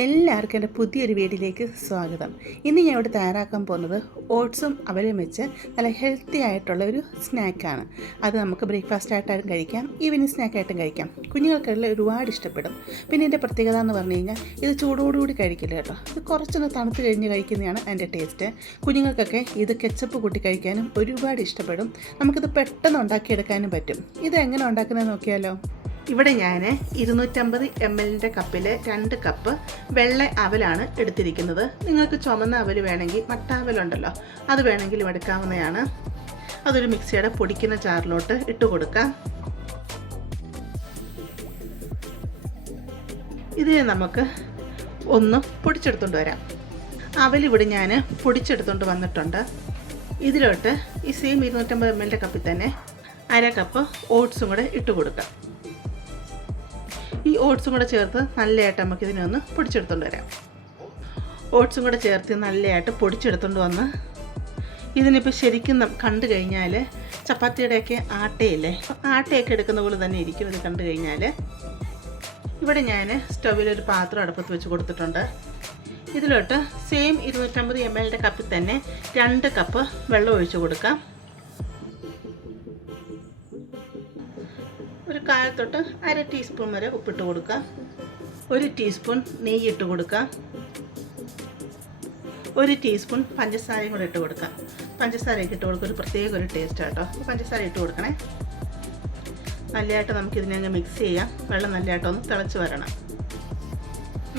എല്ലാവർക്കും എന്റെ പുതിയൊരു വീഡിയോയിലേക്ക് സ്വാഗതം. ഇന്ന് ഞാൻ ഇവിടെ തയ്യാറാക്കാൻ പോകുന്നത് ഓട്സും അവലും വെച്ച് നല്ല ഹെൽത്തി ആയിട്ടുള്ള ഒരു സ്നാക്കാണ്. അത് നമുക്ക് ബ്രേക്ക്ഫാസ്റ്റ് ആയിട്ടും കഴിക്കാം ഈവനിങ് സ്നാക്കായിട്ടും കഴിക്കാം. കുഞ്ഞുങ്ങൾക്കെല്ലാം ഒരുപാട് ഇഷ്ടപ്പെടും. പിന്നെ ഇതിന്റെ പ്രത്യേകത എന്ന് പറഞ്ഞു കഴിഞ്ഞാൽ ഇത് ചൂടോടുകൂടി കഴിക്കില്ല കേട്ടോ. ഇത് കുറച്ചൊന്ന് തണുത്ത് കഴിഞ്ഞ് കഴിക്കുന്നതാണ് അതിന്റെ ടേസ്റ്റ്. കുഞ്ഞുങ്ങൾക്കൊക്കെ ഇത് കെച്ചപ്പ് കൂട്ടി കഴിക്കാനും ഒരുപാട് ഇഷ്ടപ്പെടും. നമുക്കിത് പെട്ടെന്ന് ഉണ്ടാക്കിയെടുക്കാനും പറ്റും. ഇത് എങ്ങനെ ഉണ്ടാക്കുന്നത് നോക്കിയാലോ? ഇവിടെ ഞാൻ ഇരുന്നൂറ്റമ്പത് എം എല്ലിന്റെ കപ്പിൽ രണ്ട് കപ്പ് വെള്ള അവലാണ് എടുത്തിരിക്കുന്നത്. നിങ്ങൾക്ക് ചുമന്ന അവൽ വേണമെങ്കിൽ മട്ടാവലുണ്ടല്ലോ അത് വേണമെങ്കിലും എടുക്കാവുന്നതാണ്. അതൊരു മിക്സിയുടെ പൊടിക്കുന്ന ചാറിലോട്ട് ഇട്ട് കൊടുക്കാം. ഇതിനെ നമുക്ക് ഒന്ന് പൊടിച്ചെടുത്തുകൊണ്ട് വരാം. അവലിവിടെ ഞാൻ പൊടിച്ചെടുത്തുകൊണ്ട് വന്നിട്ടുണ്ട്. ഇതിലോട്ട് ഈ സെയിം ഇരുന്നൂറ്റമ്പത് എം എല്ലിന്റെ കപ്പിൽ തന്നെ അര കപ്പ് ഓട്സും കൂടെ ഇട്ട് കൊടുക്കാം. ഈ ഓട്സും കൂടെ ചേർത്ത് നല്ലതായിട്ട് നമുക്ക് ഇതിനെ ഒന്ന് പൊടിച്ചെടുത്തുകൊണ്ട് വരാം. ഓട്സും കൂടെ ചേർത്ത് നല്ലതായിട്ട് പൊടിച്ചെടുത്തുകൊണ്ട് വന്ന് ഇതിനിപ്പോൾ ശരിക്കും കണ്ടു കഴിഞ്ഞാൽ ചപ്പാത്തിയുടെയൊക്കെ ആട്ടയില്ലേ? ആട്ടയൊക്കെ എടുക്കുന്ന പോലെ തന്നെ ഇരിക്കും ഇത് കണ്ടു കഴിഞ്ഞാൽ ഇവിടെ ഞാൻ സ്റ്റവിലൊരു പാത്രം അടുപ്പത്ത് വെച്ച് കൊടുത്തിട്ടുണ്ട്. ഇതിലോട്ട് സെയിം ഇരുന്നൂറ്റമ്പത് എം എല്ലിന്റെ കപ്പിൽ തന്നെ രണ്ട് കപ്പ് വെള്ളം ഒഴിച്ച് കൊടുക്കാം. കാൽ തൊട്ട് അര ടീസ്പൂൺ വരെ ഉപ്പിട്ട് കൊടുക്കാം ഒരു ടീസ്പൂൺ നെയ്യ് ഇട്ട് കൊടുക്കാം ഒരു ടീസ്പൂൺ പഞ്ചസാരയും കൂടെ ഇട്ട് കൊടുക്കാം പഞ്ചസാരയൊക്കെ ഇട്ട് കൊടുക്കുക ഒരു പ്രത്യേക ഒരു ടേസ്റ്റ് കേട്ടോ പഞ്ചസാര ഇട്ട് കൊടുക്കണേ. നല്ലതായിട്ട് നമുക്കിതിനെ അങ്ങ് മിക്സ് ചെയ്യാം. വെള്ളം നല്ലതായിട്ടൊന്ന് തിളച്ച് വരണം.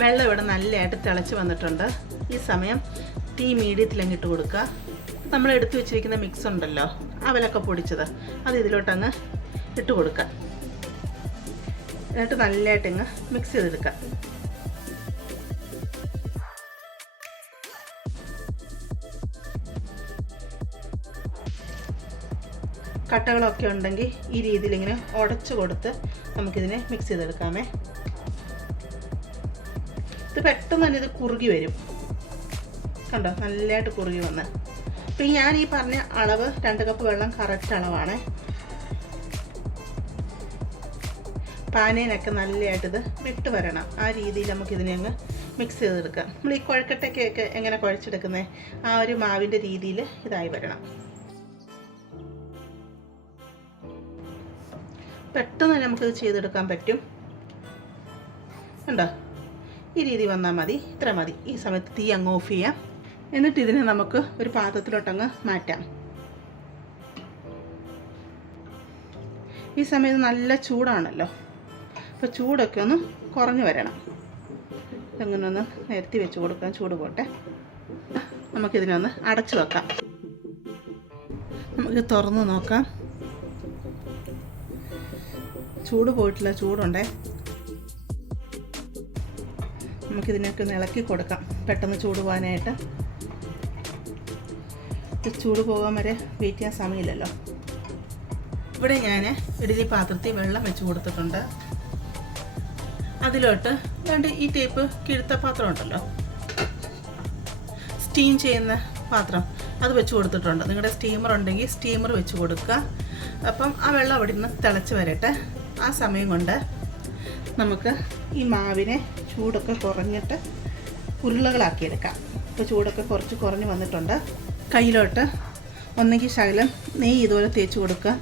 വെള്ളം ഇവിടെ നല്ലതായിട്ട് തിളച്ച് വന്നിട്ടുണ്ട്. ഈ സമയം തീ മീഡിയത്തിലങ്ങ് ഇട്ട് കൊടുക്കുക. നമ്മൾ എടുത്തു വെച്ചിരിക്കുന്ന മിക്സ് ഉണ്ടല്ലോ അവലൊക്കെ പൊടിച്ചത് അത് ഇതിലോട്ടങ്ങ് ഇട്ട് കൊടുക്കുക. എന്നിട്ട് നല്ലതായിട്ട് ഇങ്ങ് മിക്സ് ചെയ്തെടുക്കുക. കട്ടകളൊക്കെ ഉണ്ടെങ്കിൽ ഈ രീതിയിൽ ഇങ്ങനെ ഉടച്ചു കൊടുത്ത് നമുക്കിതിനെ മിക്സ് ചെയ്തെടുക്കാമേ. ഇത് പെട്ടെന്ന് തന്നെ ഇത് കുറുകി വരും. കണ്ടോ? നല്ലതായിട്ട് കുറുകി വന്ന്. അപ്പം ഞാൻ ഈ പറഞ്ഞ അളവ് രണ്ട് കപ്പ് വെള്ളം കറക്റ്റ് അളവാണ്. പാനയിലൊക്കെ നല്ലതായിട്ടിത് വിട്ട് വരണം. ആ രീതിയിൽ നമുക്ക് ഇതിനെ അങ്ങ് മിക്സ് ചെയ്തെടുക്കാം. നമ്മൾ ഈ കുഴക്കട്ടയ്ക്കൊക്കെ എങ്ങനെ കുഴച്ചെടുക്കുന്നത് ആ ഒരു മാവിന്റെ രീതിയിൽ ഇതായി വരണം. പെട്ടെന്ന് തന്നെ നമുക്കിത് ചെയ്തെടുക്കാൻ പറ്റും. ഉണ്ടോ ഈ രീതി വന്നാൽ മതി ഇത്ര മതി. ഈ സമയത്ത് തീ അങ്ങ് ഓഫ് ചെയ്യാം. എന്നിട്ട് ഇതിനെ നമുക്ക് ഒരു പാത്രത്തിലോട്ടങ്ങ് മാറ്റാം. ഈ സമയത്ത് നല്ല ചൂടാണല്ലോ. അപ്പോൾ ചൂടൊക്കെ ഒന്ന് കുറഞ്ഞു വരണം. അങ്ങനെ ഒന്ന് നിരത്തി വെച്ച് കൊടുക്കാം. ചൂട് പോട്ടെ. നമുക്കിതിനൊന്ന് അടച്ചു വെക്കാം. നമുക്ക് തുറന്ന് നോക്കാം. ചൂട് പോയിട്ടില്ല ചൂടുണ്ടേ. നമുക്കിതിനൊക്കെ ഒന്ന് ഇളക്കി കൊടുക്കാം. പെട്ടെന്ന് ചൂട് പോകാനായിട്ട്. ചൂട് പോകാൻ വരെ വെയിറ്റ് ചെയ്യാൻ സമയമില്ലല്ലോ. ഇവിടെ ഞാൻ ഇഡലി പാത്രത്തിൽ വെള്ളം വെച്ച് കൊടുത്തിട്ടുണ്ട്. അതിലോട്ട് രണ്ട് ഈ ടേപ്പ് കിഴുത്ത പാത്രം ഉണ്ടല്ലോ. സ്റ്റീം ചെയ്യുന്ന പാത്രം അത് വെച്ച് കൊടുത്തിട്ടുണ്ട്. നിങ്ങളുടെ സ്റ്റീമർ ഉണ്ടെങ്കിൽ സ്റ്റീമർ വെച്ച് കൊടുക്കുക. അപ്പം ആ വെള്ളം അവിടെ നിന്ന് തിളച്ച് വരട്ടെ. ആ സമയം കൊണ്ട് നമുക്ക് ഈ മാവിനെ ചൂടൊക്കെ കുറഞ്ഞിട്ട് ഉരുളകളാക്കിയെടുക്കാം. ഇപ്പോൾ ചൂടൊക്കെ കുറച്ച് കുറഞ്ഞ് വന്നിട്ടുണ്ട്. കയ്യിലോട്ട് ഒന്നെങ്കിൽ ശകലം നെയ്യ് ഇതുപോലെ തേച്ച് കൊടുക്കുക.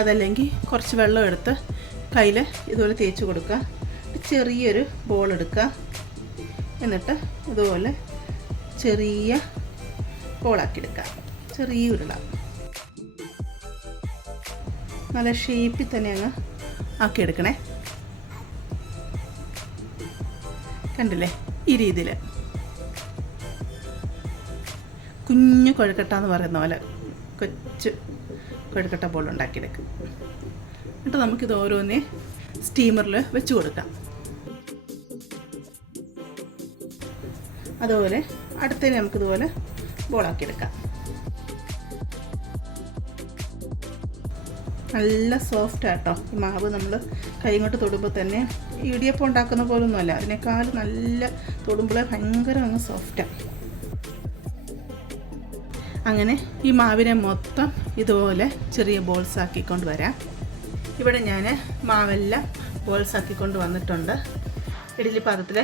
അതല്ലെങ്കിൽ കുറച്ച് വെള്ളം എടുത്ത് കയ്യിൽ ഇതുപോലെ തേച്ച് കൊടുക്കുക. ചെറിയൊരു ബോൾ എടുക്കുക എന്നിട്ട് ഇതുപോലെ ചെറിയ ബോളാക്കി എടുക്കുക ചെറിയ ഉരുള. നല്ല ഷേപ്പിൽ തന്നെ അങ്ങ് ആക്കിയെടുക്കണേ കണ്ടില്ലേ? ഈ രീതിയിൽ കുഞ്ഞു കൊഴുക്കട്ട എന്ന് പറയുന്ന പോലെ കൊച്ചു കൊഴുക്കട്ട പോലെ ഉണ്ടാക്കിയെടുക്കും എന്നിട്ട് നമുക്കിത് ഓരോന്നേ സ്റ്റീമറിൽ വെച്ച് കൊടുക്കാം. അതുപോലെ അടുത്തതിന് നമുക്കിതുപോലെ ബോളാക്കിയെടുക്കാം നല്ല സോഫ്റ്റ് ആട്ടോ. ഈ മാവ് നമ്മൾ കൈ കൊണ്ട് തൊടുമ്പോൾ തന്നെ ഇടിയപ്പം ഉണ്ടാക്കുന്ന പോലൊന്നുമല്ല. അതിനേക്കാൾ നല്ല തൊടുമ്പോൾ ഭയങ്കര അങ്ങ് സോഫ്റ്റാണ് അങ്ങനെ ഈ മാവിനെ മൊത്തം ഇതുപോലെ ചെറിയ ബോൾസ് ആക്കിക്കൊണ്ട് വരാം. ഇവിടെ ഞാൻ മാവെല്ലാം ബോൾസ് ആക്കിക്കൊണ്ട് വന്നിട്ടുണ്ട്. ഇഡ്ഡലി പാത്രത്തിൽ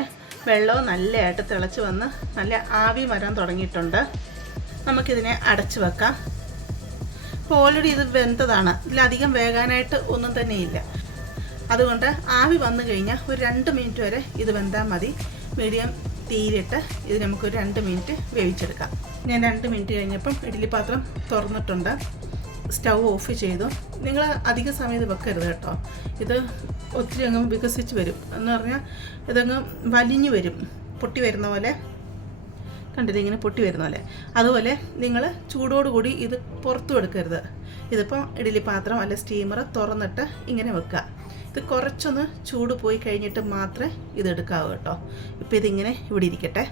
വെള്ളവും നല്ലതായിട്ട് തിളച്ച് വന്ന് നല്ല ആവി വരാൻ തുടങ്ങിയിട്ടുണ്ട്. നമുക്കിതിനെ അടച്ചു വെക്കാം. ഇപ്പോൾ ഓൾറെഡി ഇത് വെന്തതാണ്. ഇതിലധികം വേകാനായിട്ട് ഒന്നും തന്നെ ഇല്ല. അതുകൊണ്ട് ആവി വന്നു കഴിഞ്ഞാൽ ഒരു രണ്ട് മിനിറ്റ് വരെ ഇത് വെന്താൽ മതി. മീഡിയം തീയിലിട്ട് ഇത് നമുക്കൊരു രണ്ട് മിനിറ്റ് വേവിച്ചെടുക്കാം. ഞാൻ രണ്ട് മിനിറ്റ് കഴിഞ്ഞപ്പം ഇഡ്ഡലി പാത്രം തുറന്നിട്ടുണ്ട്. സ്റ്റൗ ഓഫ് ചെയ്തു. നിങ്ങൾ അധിക സമയം ഇത് വെക്കരുത് കേട്ടോ. ഇത് ഒത്തിരി അങ്ങ് വികസിച്ച് വരും. എന്ന് പറഞ്ഞാൽ ഇതങ്ങ് വലിഞ്ഞു വരും. പൊട്ടി വരുന്ന പോലെ. കണ്ടില്ല? ഇങ്ങനെ പൊട്ടി വരുന്ന പോലെ. അതുപോലെ നിങ്ങൾ ചൂടോടുകൂടി ഇത് പുറത്തു എടുക്കരുത്. ഇതിപ്പോൾ ഇഡലി പാത്രം അല്ലെ സ്റ്റീമർ തുറന്നിട്ട് ഇങ്ങനെ വെക്കുക ഇത് കുറച്ചൊന്ന് ചൂട് പോയി കഴിഞ്ഞിട്ട് മാത്രമേ ഇത് എടുക്കാവൂ കേട്ടോ. ഇപ്പോൾ ഇതിങ്ങനെ ഇവിടെ ഇരിക്കട്ടെ.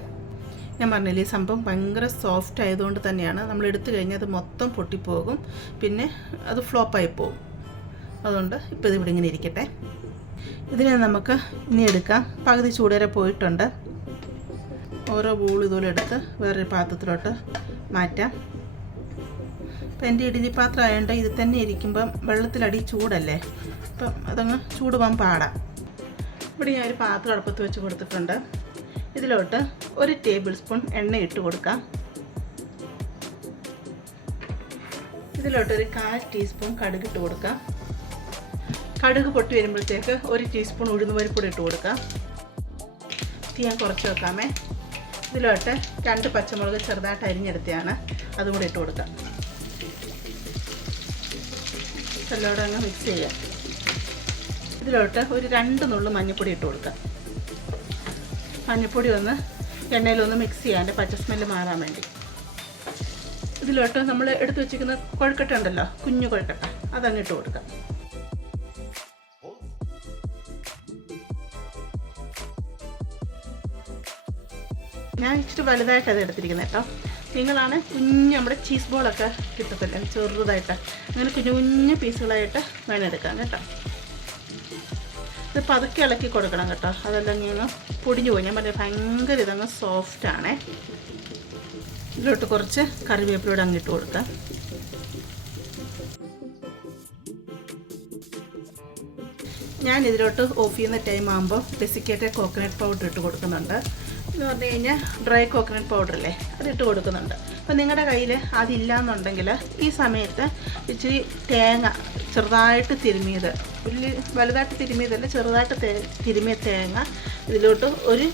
ഞാൻ പറഞ്ഞില്ലേ ഈ സംഭവം ഭയങ്കര സോഫ്റ്റ് ആയതുകൊണ്ട് തന്നെയാണ്. നമ്മൾ എടുത്തു കഴിഞ്ഞാൽ അത് മൊത്തം പൊട്ടിപ്പോകും. പിന്നെ അത് ഫ്ലോപ്പായി പോകും. അതുകൊണ്ട് ഇപ്പോൾ ഇതിവിടെ ഇങ്ങനെ ഇരിക്കട്ടെ. ഇതിനെ നമുക്ക് ഇനി എടുക്കാം. പകുതി ചൂട് വരെ പോയിട്ടുണ്ട്. ഓരോ ബോൾ ഇതുപോലെ എടുത്ത് വേറൊരു പാത്രത്തിലോട്ട് മാറ്റാം. ഇപ്പം എന്റെ ഇഡ്ഡലി പാത്രം ആയതുകൊണ്ട് ഇത് തന്നെ ഇരിക്കുമ്പം വെള്ളത്തിലടി ചൂടല്ലേ? അപ്പം അതങ്ങ് ചൂടുവാൻ പാടാം. ഇവിടെ ഞാൻ ഒരു പാത്രം അടുപ്പത്ത് വെച്ച് കൊടുത്തിട്ടുണ്ട്. ഇതിലോട്ട് ഒരു ടേബിൾ സ്പൂൺ എണ്ണ ഇട്ട് കൊടുക്കാം. ഇതിലോട്ട് ഒരു കാൽ ടീസ്പൂൺ കടുക് ഇട്ട് കൊടുക്കാം. കടുക് പൊട്ടി വരുമ്പോഴത്തേക്ക് ഒരു ടീസ്പൂൺ ഉഴുന്നുപരിപ്പൊടി ഇട്ട് കൊടുക്കാം. തീ ഞാൻ കുറച്ച് വെക്കാമേ. ഇതിലോട്ട് രണ്ട് പച്ചമുളക് ചെറുതായിട്ട് അരിഞ്ഞെടുത്തതാണ് അതും കൂടി ഇട്ട് കൊടുക്കാം. എല്ലാം അങ്ങ് മിക്സ് ചെയ്യാം. ഇതിലോട്ട് ഒരു രണ്ട് നുള്ളു മഞ്ഞൾപ്പൊടി ഇട്ട് കൊടുക്കാം. മഞ്ഞൾപ്പൊടി ഒന്ന് എണ്ണയിലൊന്ന് മിക്സ് ചെയ്യാം. എന്റെ പച്ച സ്മെല്ല് മാറാൻ വേണ്ടി. ഇതിലോട്ട് നമ്മൾ എടുത്തു വെച്ചിരിക്കുന്ന കൊഴുക്കട്ട ഉണ്ടല്ലോ കുഞ്ഞു കൊഴുക്കട്ട അതങ്ങ് ഇട്ട് കൊടുക്കാം. ഞാൻ ഇച്ചിരി വലുതായിട്ട് അത് എടുത്തിരിക്കുന്നത് കേട്ടോ. നിങ്ങളാണ് കുഞ്ഞ് നമ്മുടെ ചീസ് ബോളൊക്കെ കിട്ടത്തില്ല? ചെറുതായിട്ട്. അങ്ങനെ കുഞ്ഞു കുഞ്ഞു പീസുകളായിട്ട് വേണം എടുക്കാം കേട്ടോ. ഇത് പതുക്കെ ഇളക്കി കൊടുക്കണം കേട്ടോ. അതെല്ലാം ഇങ്ങനെ പൊടിഞ്ഞു പോയി. ഞാൻ പറഞ്ഞ ഭയങ്കര ഇതങ്ങ് സോഫ്റ്റാണേ ഇതിലോട്ട് കുറച്ച് കറിവേപ്പിലൂടെ അങ്ങിട്ട് കൊടുക്കാം. ഞാൻ ഇതിലോട്ട് ഓഫ് ചെയ്യുന്ന ടൈം ആകുമ്പോൾ ഡെസിക്കേറ്റഡ് കോക്കനട്ട് പൗഡർ ഇട്ട് കൊടുക്കുന്നുണ്ട്. എന്ന് പറഞ്ഞു കഴിഞ്ഞാൽ ഡ്രൈ കോക്കനട്ട് അത് ഇട്ട് കൊടുക്കുന്നുണ്ട്. അപ്പോൾ നിങ്ങളുടെ കയ്യിൽ അതില്ല എന്നുണ്ടെങ്കിൽ ഈ സമയത്ത് ഇച്ചിരി തേങ്ങ ചെറുതായിട്ട് തിരുമിയത് വലിയ വലുതായിട്ട് തിരുമിയതല്ല ചെറുതായിട്ട് തേ തിരുമിയ തേങ്ങ ഇതിലോട്ട് ഒരു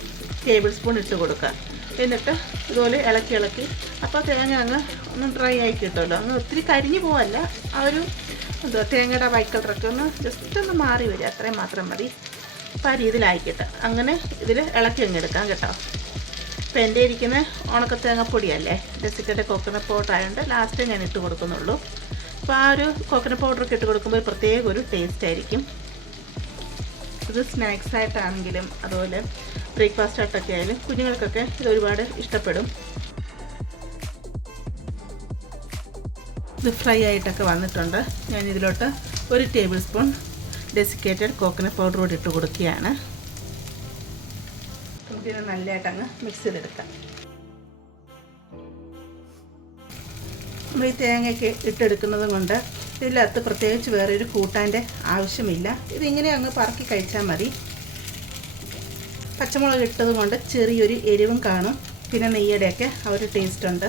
ടേബിൾ സ്പൂൺ ഇട്ട് കൊടുക്കുക. എന്നിട്ട് ഇതുപോലെ ഇളക്കി ഇളക്കി. അപ്പോൾ തേങ്ങ അങ്ങ് ഒന്ന് ഡ്രൈ ആയി കിട്ടുമല്ലോ. അങ്ങ് ഒത്തിരി കരിഞ്ഞു പോവല്ല. ആ ഒരു എന്തുവാ തേങ്ങയുടെ വൈറ്റ് കളറൊക്കെ ഒന്ന് ജസ്റ്റ് ഒന്ന് മാറി വരിക. അത്രയും മാത്രം മതി. അപ്പോൾ ആ രീതിയിലായിക്കിട്ട്. അങ്ങനെ ഇതിൽ ഇളക്കി അങ്ങ് എടുക്കാം കേട്ടോ. ഇപ്പം എന്റെ ഇരിക്കുന്ന ഉണക്കത്തേങ്ങപ്പൊടിയല്ലേ തേങ്ങാപ്പൊടിയല്ലേ കോക്കനട്ട് പൗഡർ ആയതുകൊണ്ട് ലാസ്റ്റ് ഞാൻ ഇട്ട് കൊടുക്കുന്നുള്ളൂ. അപ്പോൾ ആ ഒരു കോക്കനട്ട് പൗഡറൊക്കെ ഇട്ട് കൊടുക്കുമ്പോൾ ഒരു പ്രത്യേക ഒരു ടേസ്റ്റ് ആയിരിക്കും. ഇത് സ്നാക്സ് ആയിട്ടാണെങ്കിലും അതുപോലെ ബ്രേക്ക്ഫാസ്റ്റ് ആയിട്ടൊക്കെ ആയാലും കുഞ്ഞുങ്ങൾക്കൊക്കെ ഇത് ഒരുപാട് ഇഷ്ടപ്പെടും. ഇത് ഫ്രൈ ആയിട്ടൊക്കെ വന്നിട്ടുണ്ട്. ഞാൻ ഇതിലോട്ട് ഒരു tablespoon desiccated coconut powder കൂടി ഇട്ട് കൊടുക്കുകയാണ്. നമുക്കിത് നല്ലതായിട്ട് അങ്ങ് മിക്സ് ചെയ്തെടുക്കാം. നമ്മൾ ഈ തേങ്ങയൊക്കെ ഇട്ടെടുക്കുന്നത് കൊണ്ട് ഇതിനകത്ത് പ്രത്യേകിച്ച് വേറൊരു കൂട്ടാന്റെ ആവശ്യമില്ല. ഇതിങ്ങനെ അങ്ങ് പറക്കി കഴിച്ചാൽ മതി. പച്ചമുളക് ഇട്ടത് കൊണ്ട് ചെറിയൊരു എരിവും കാണും. പിന്നെ നെയ്യടയൊക്കെ ആ ഒരു ടേസ്റ്റ് ഉണ്ട്.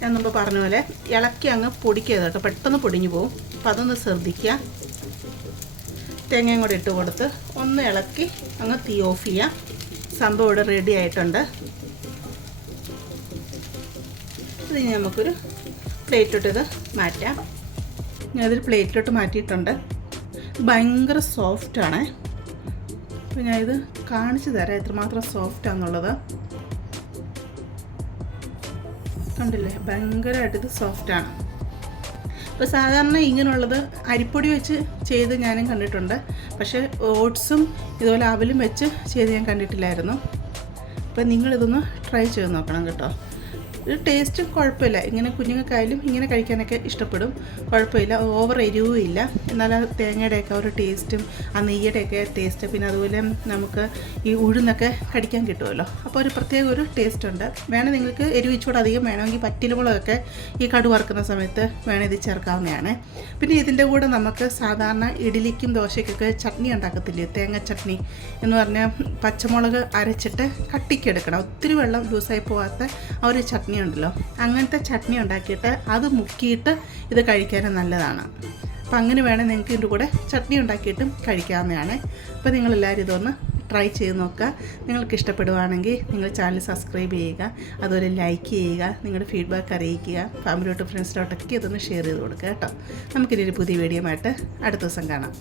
ഞാൻ മുമ്പ് പറഞ്ഞ പോലെ ഇളക്കി അങ്ങ് പൊടിക്കരുത് കേട്ടോ. പെട്ടെന്ന് പൊടിഞ്ഞു പോകും അപ്പോൾ അതൊന്ന് ശ്രദ്ധിക്കുക. തേങ്ങയും കൂടെ ഇട്ട് കൊടുത്ത് ഒന്ന് ഇളക്കി അങ്ങ് തീ ഓഫ് ചെയ്യാം സംഭവം ഇവിടെ റെഡി ആയിട്ടുണ്ട്. ഇത് നമുക്കൊരു പ്ലേറ്റിലോട്ട് ഇത് മാറ്റാം ഞാനതൊരു പ്ലേറ്റിലോട്ട് മാറ്റിയിട്ടുണ്ട്. ഭയങ്കര സോഫ്റ്റാണ് അപ്പോൾ ഞാനിത് കാണിച്ചു തരാം എത്രമാത്രം സോഫ്റ്റാന്നുള്ളത് കണ്ടില്ലേ? ഭയങ്കരമായിട്ട് ഇത് സോഫ്റ്റാണ് ഇപ്പോൾ സാധാരണ ഇങ്ങനെയുള്ളത് അരിപ്പൊടി വെച്ച് ചെയ്ത് ഞാനും കണ്ടിട്ടുണ്ട്. പക്ഷേ ഓട്സും ഇതുപോലെ അവലും വെച്ച് ചെയ്ത് ഞാൻ കണ്ടിട്ടില്ലായിരുന്നു. അപ്പോൾ നിങ്ങളിതൊന്ന് ട്രൈ ചെയ്ത് നോക്കണം കേട്ടോ. ഇത് ടേസ്റ്റും കുഴപ്പമില്ല. ഇങ്ങനെ കുഞ്ഞുങ്ങൾക്കായാലും ഇങ്ങനെ കഴിക്കാനൊക്കെ ഇഷ്ടപ്പെടും. കുഴപ്പമില്ല. ഓവർ എരിവുമില്ല എന്നാൽ ആ തേങ്ങയുടെയൊക്കെ ഒരു ടേസ്റ്റും ആ നെയ്യുടെയൊക്കെ ടേസ്റ്റ് പിന്നെ അതുപോലെ നമുക്ക് ഈ ഉഴുന്നൊക്കെ കടിക്കാൻ കിട്ടുമല്ലോ. അപ്പോൾ ഒരു പ്രത്യേക ഒരു ടേസ്റ്റ് ഉണ്ട്. വേണേൽ നിങ്ങൾക്ക് എരിവ് ഇച്ചിരി അധികം വേണമെങ്കിൽ പറ്റിലുകളൊക്കെ ഈ കടു വറുക്കുന്ന സമയത്ത് വേണേൽ ഇത് ചേർക്കാവുന്നതാണ്. പിന്നെ ഇതിന്റെ കൂടെ നമുക്ക് സാധാരണ ഇഡ്ഡലിക്കും ദോശയ്ക്കൊക്കെ ചട്നി ഉണ്ടാക്കത്തില്ലേ? തേങ്ങ ചട്നി എന്ന് പറഞ്ഞാൽ പച്ചമുളക് അരച്ചിട്ട് കട്ടിക്കെടുക്കണം ഒത്തിരി വെള്ളം ലൂസായി പോകാത്ത ആ ഒരു ചട്നി ഉണ്ടല്ലോ അങ്ങനത്തെ ചട്നി ഉണ്ടാക്കിയിട്ട് അത് മുക്കിയിട്ട് ഇത് കഴിക്കാനും നല്ലതാണ്. അപ്പം അങ്ങനെ വേണേൽ നിങ്ങൾക്ക് ഇതിന്റെ കൂടെ ചട്നി ഉണ്ടാക്കിയിട്ടും കഴിക്കാവുന്നതാണ്. അപ്പോൾ നിങ്ങളെല്ലാവരും ഇതൊന്ന് ട്രൈ ചെയ്ത് നോക്കുക. നിങ്ങൾക്ക് ഇഷ്ടപ്പെടുവാണെങ്കിൽ നിങ്ങൾ ചാനൽ സബ്സ്ക്രൈബ് ചെയ്യുക. അതുപോലെ ലൈക്ക് ചെയ്യുക. നിങ്ങളുടെ ഫീഡ്ബാക്ക് അറിയിക്കുക. ഫാമിലിയോട്ട് ഫ്രണ്ട്സിലോട്ടൊക്കെ ഇതൊന്ന് ഷെയർ ചെയ്ത് കൊടുക്കുക കേട്ടോ. നമുക്കിനി ഒരു പുതിയ വീഡിയോ ആയിട്ട് അടുത്ത ദിവസം കാണാം.